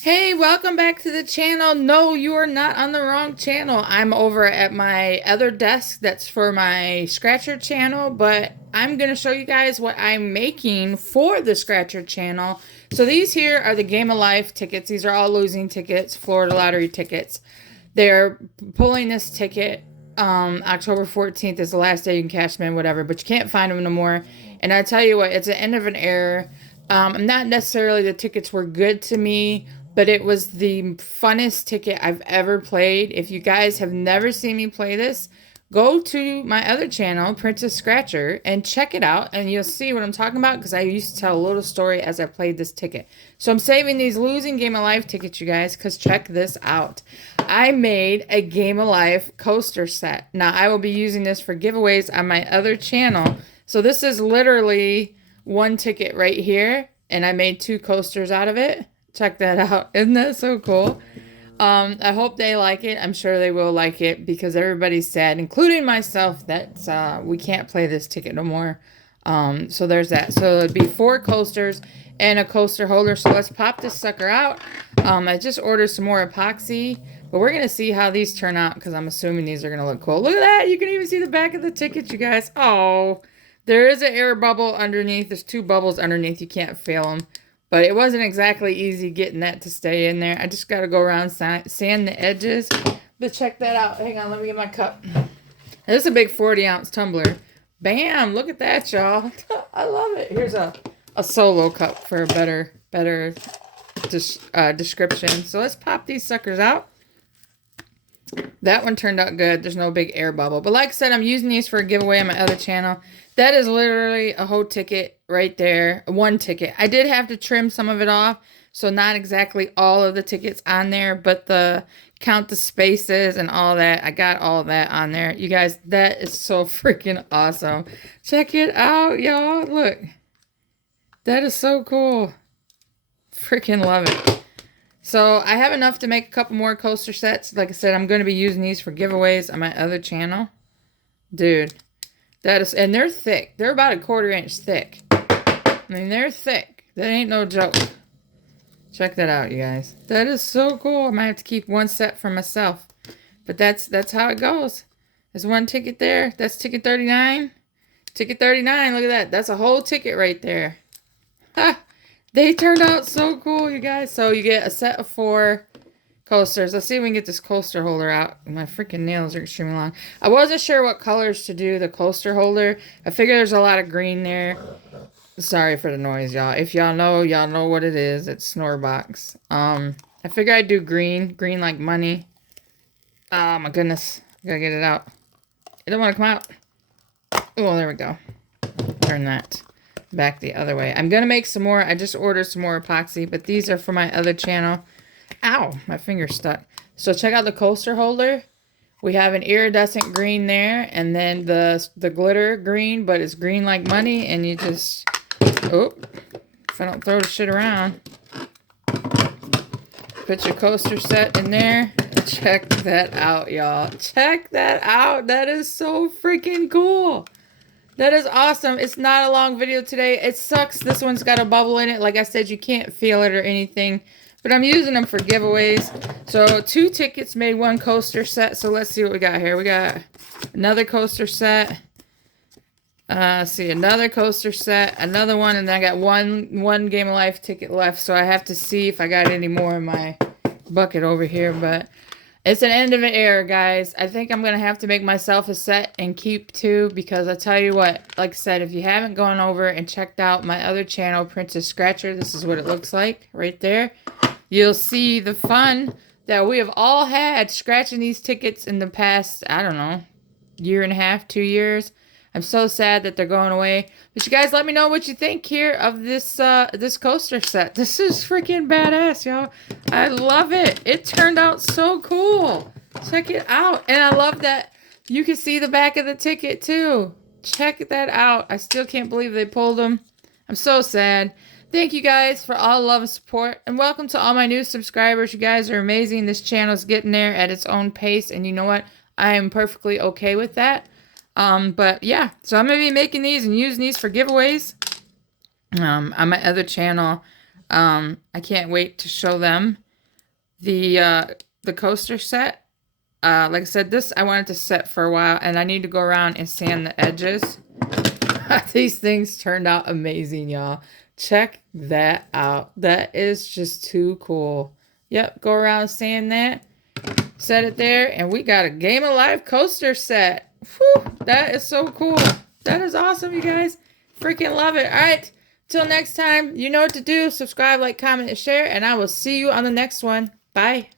Hey, welcome back to the channel. No, you are not on the wrong channel. I'm over at my other desk that's for my Scratcher channel, but I'm going to show you guys what I'm making for the Scratcher channel. So these here are the Game of Life tickets. These are all losing tickets, Florida lottery tickets. They're pulling this ticket. October 14th is the last day you can cash them in, whatever, but you can't find them no more. And I tell you what, it's the end of an era. Not necessarily the tickets were good to me, but it was the funnest ticket I've ever played. If you guys have never seen me play this, go to my other channel, Princess Scratcher, and check it out, and you'll see what I'm talking about, because I used to tell a little story as I played this ticket. So I'm saving these losing Game of Life tickets, you guys, because check this out. I made a Game of Life coaster set. Now, I will be using this for giveaways on my other channel. So this is literally one ticket right here, and I made 2 coasters out of it. Check that out. Isn't that so cool? I hope they like it. I'm sure they will like it because everybody's sad, including myself, that we can't play this ticket no more. So there's that. So it'd be 4 coasters and a coaster holder. So let's pop this sucker out. I just ordered some more epoxy, but we're going to see how these turn out because I'm assuming these are going to look cool. Look at that. You can even see the back of the ticket, you guys. Oh, there is an air bubble underneath. There's 2 bubbles underneath. You can't fail them. But it wasn't exactly easy getting that to stay in there. I just got to go around sand the edges. But check that out. Hang on, let me get my cup. This is a big 40-ounce tumbler. Bam! Look at that, y'all. I love it. Here's a solo cup for a better description. So let's pop these suckers out. That one turned out good. There's no big air bubble. But like I said, I'm using these for a giveaway on my other channel. That is literally a whole ticket right there. One ticket. I did have to trim some of it off. So not exactly all of the tickets on there. But the count the spaces and all that. I got all that on there. You guys, that is so freaking awesome. Check it out, y'all. Look. That is so cool. Freaking love it. So I have enough to make a couple more coaster sets. Like I said, I'm going to be using these for giveaways on my other channel. Dude, that is, and they're thick. They're about a 1/4 inch thick. I mean, they're thick. That ain't no joke. Check that out, you guys. That is so cool. I might have to keep one set for myself. But that's how it goes. There's one ticket there. That's ticket 39. Ticket 39, look at that. That's a whole ticket right there. Ha! They turned out so cool, you guys. So you get a set of 4 coasters. Let's see if we can get this coaster holder out. My freaking nails are extremely long. I wasn't sure what colors to do the coaster holder. I figure there's a lot of green there. Sorry for the noise, y'all. If y'all know what it is. It's Snorebox. I figure I'd do green. Green like money. Oh my goodness. I gotta get it out. It don't want to come out. Oh, there we go. Turn that back the other way. I'm going to make some more. I just ordered some more epoxy, but these are for my other channel. Ow, my finger's stuck. So check out the coaster holder. We have an iridescent green there, and then the glitter green, but it's green like money, and you just, oh, if I don't throw the shit around, put your coaster set in there. Check that out, y'all. Check that out. That is so freaking cool. That is awesome. It's not a long video today. It sucks. This one's got a bubble in it. Like I said, you can't feel it or anything. But I'm using them for giveaways. So 2 tickets made 1 coaster set. So let's see what we got here. We got another coaster set. See, another coaster set. Another one. And then I got one Game of Life ticket left. So I have to see if I got any more in my bucket over here. But it's an end of an era, guys. I think I'm going to have to make myself a set and keep 2 because I tell you what, like I said, if you haven't gone over and checked out my other channel, Princess Scratcher, this is what it looks like right there. You'll see the fun that we have all had scratching these tickets in the past, I don't know, 1.5 years, 2 years. I'm so sad that they're going away. But you guys let me know what you think here of this this coaster set. This is freaking badass, y'all. I love it. It turned out so cool. Check it out. And I love that you can see the back of the ticket too. Check that out. I still can't believe they pulled them. I'm so sad. Thank you guys for all love and support. And welcome to all my new subscribers. You guys are amazing. This channel is getting there at its own pace. And you know what? I am perfectly okay with that. But yeah, so I'm going to be making these and using these for giveaways on my other channel. I can't wait to show them the coaster set. Like I said, this I wanted to set for a while, and I need to go around and sand the edges. These things turned out amazing, y'all. Check that out. That is just too cool. Yep, go around sand that. Set it there, and we got a Game of Life coaster set. Whew, that is so cool. That is awesome, you guys. Freaking love it. All right, till next time, you know what to do. Subscribe, like, comment, and share, and I will see you on the next one. Bye.